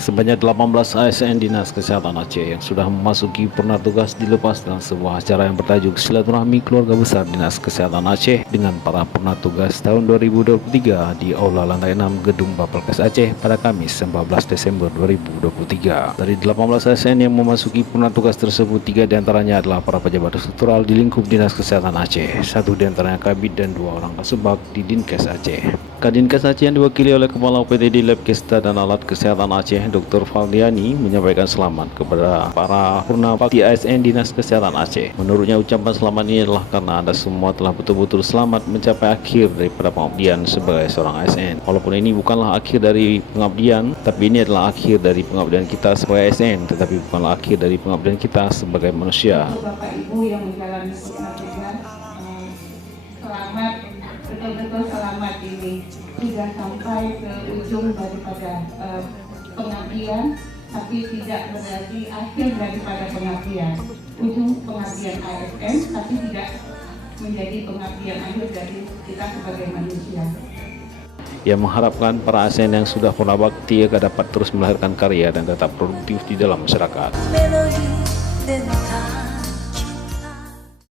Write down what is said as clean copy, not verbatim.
Sebanyak 18 ASN Dinas Kesehatan Aceh yang sudah memasuki purna tugas dilepas dalam sebuah acara yang bertajuk Silaturahmi Keluarga Besar Dinas Kesehatan Aceh dengan para purna tugas tahun 2023 di Aula Lantai 6 Gedung Bapelkes Aceh pada Kamis 19 Desember 2023. Dari 18 ASN yang memasuki purna tugas tersebut, 3 diantaranya adalah para pejabat struktural di lingkup Dinas Kesehatan Aceh, 1 diantaranya Kabid dan 2 orang Kasubag di Dinkes Aceh. Kadinkes Aceh yang diwakili oleh Kepala UPTD Labkesta dan Alat Kesehatan Aceh Dr. Valdiani menyampaikan selamat kepada para purna bakti ASN Dinas Kesehatan Aceh. Menurutnya ucapan selamat ini adalah karena Anda semua telah betul-betul selamat mencapai akhir daripada pengabdian sebagai seorang ASN. Walaupun ini bukanlah akhir dari pengabdian, tapi ini adalah akhir dari pengabdian kita sebagai ASN, tetapi bukanlah akhir dari pengabdian kita sebagai manusia. Bapak Ibu yang menjalani purna tugas, selamat, betul-betul selamat ini sudah sampai ke ujung daripada pengabdian, tapi tidak berarti akhir daripada pengabdian. Ujung pengabdian ASN, tapi tidak menjadi pengabdian akhir dari kita sebagai manusia. Ia mengharapkan para ASN yang sudah purna bakti agar dapat terus melahirkan karya dan tetap produktif di dalam masyarakat.